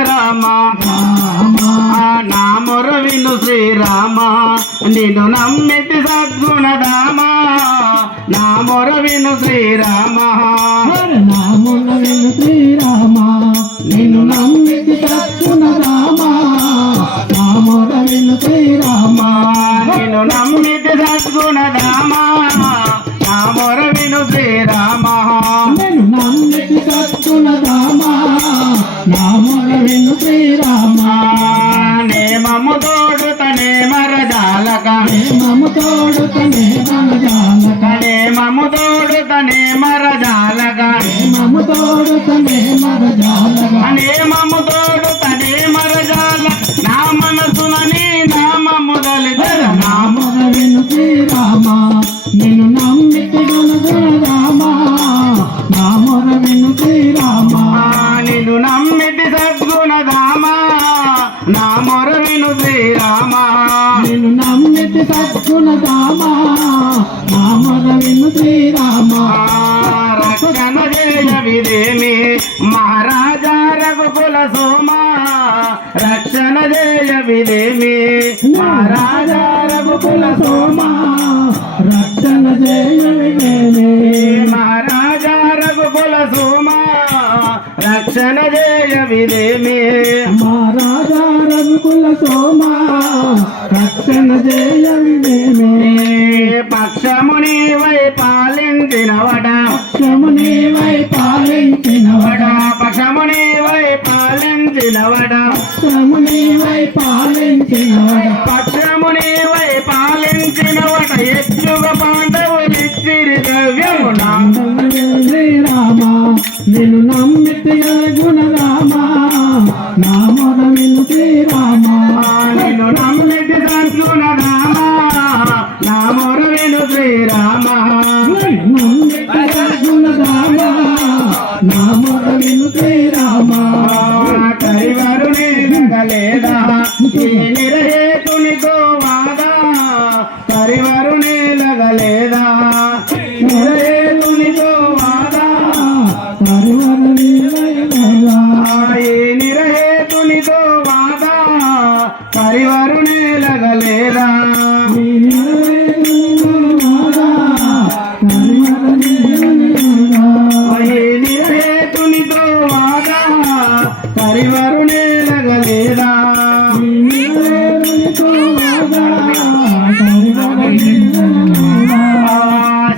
రామ నా మొర విను శ్రీరామ నిన్ను నమ్మితి సద్గుణధామ నా మొర విను శ్రీరామ నా మొర విను శ్రీరామ నిన్ను నమ్మితి సద్గుణధామ నా మొర విను శ్రీరామ నిన్ను నమ్మితి సద్గుణధామ నా మొర విను శ్రీరామ నిన్ను నమ్మితి సద్గుణధామ నా మొర విను శ్రీరామ నేమము తోడుతనే మరజాలక నేమము తోడుతనే మరజాలక నేమము తోడుతనే మరజాలక నేమము తోడుతనే మరజాలక నేమము తోడుతనే మరజాల నా మనసున నీ నామము దళితర నా మొర విను శ్రీరామ నిన్ను నమ్మితి గుణధామ నా మొర విను శ్రీరామ నిన్ను నమ్మితి సద్గుణధామ నా మొర విను శ్రీరామ నిన్ను నమ్మితి సద్గుణధామ నా మొర విను శ్రీరామ రక్షణ జయ విదేమి మహారాజా రఘుకుల సోమ రక్షణ జయ విదేమి మహారాజా రఘుకుల సోమ రక్షణ జయ విదేమి మహారాజా రఘుకుల సోమ రక్షణ జయ విదేమి మహారాజా రఘుకుల సోమ రక్షణ జయ విదేమి పక్షముని వై పాలించినవడ పక్షముని వై పాలించినవడ పక్షముని వై పాలించినవడ పక్షముని వై పాలించినవడ పక్షముని వై పాలించినవట ఎచ్చుగ పాండవులిచ్చిరి ద్రవ్యము శ్రీరామ నిన్ను నమ్మితి గుణరామ నా మొర విను శ్రీరామ నిన్ను నమ్మితి సద్గుణధామ నా మొర విను శ్రీరామ నమ్మితి గుణరామ నా మొర విను శ్రీరామ కరివరుని లగలేదా ఈ నిరహేతునితో వాదా కరివరుని లగలేదా నిరహేతునితో వాదా కరివరుని లగలేదా ఈ నిరహేతునితో వాదా కరివరుని లగలేదా ఈ నిరహేతునితో వాదా కరివరుని లగలేదా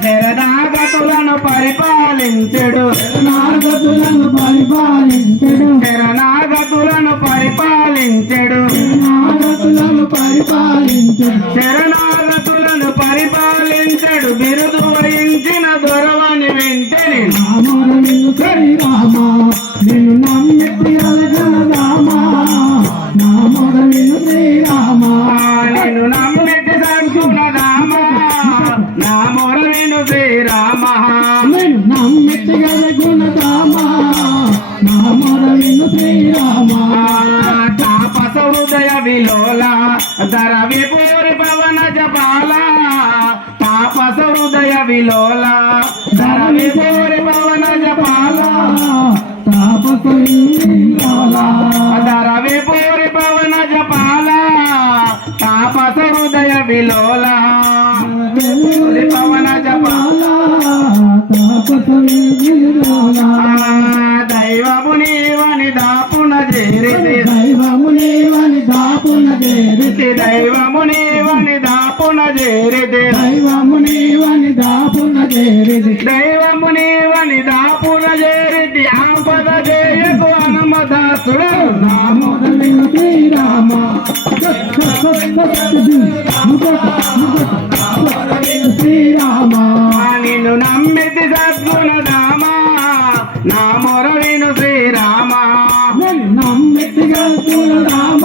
శరణాగతులను పరిపాలించెడు శరణాగతులను పరిపాలించెడు శరణాగతులను పరిపాలించెడు శరణాగతులను పరిపాలించెడు శరణాగతులను పరిపాలించెడు బిరుదు వహించిన దొరవని వెంటనే రామ నిన్ను శ్రీరామ నిన్ను నమ్మితి రామ నా మొర విను శ్రీరామ నిన్ను నమ్మితి సద్గుణధామ నా మొర విను శ్రీరామ నిన్ను నమ్మితి గుణధామ నా మొర విను శ్రీరామ తాపస హృదయ విలోల ధర విపూరి పవన జపాల తాపస హృదయ విలోల ధర విపూరి పవన జపాల తాపస ధర విపూరి పవన జపాల తాపస హృదయ విలోల పవన జపాల దైవము నీవని దాపున చేరితి దైవము నీవని దాపున చేరితి దైవము నీవని దాపున చేరితి దైవము నీవని దాపున చేరితి దైవము నీవని దాపున చేరితి ఆపద చేయకు హనుమదాసుడు నా మొర విను శ్రీరామ శ్రీరామ నిన్ను నమ్మితి సద్గుణధామ నా మొర విను శ్రీరామ నమ్మితి రామ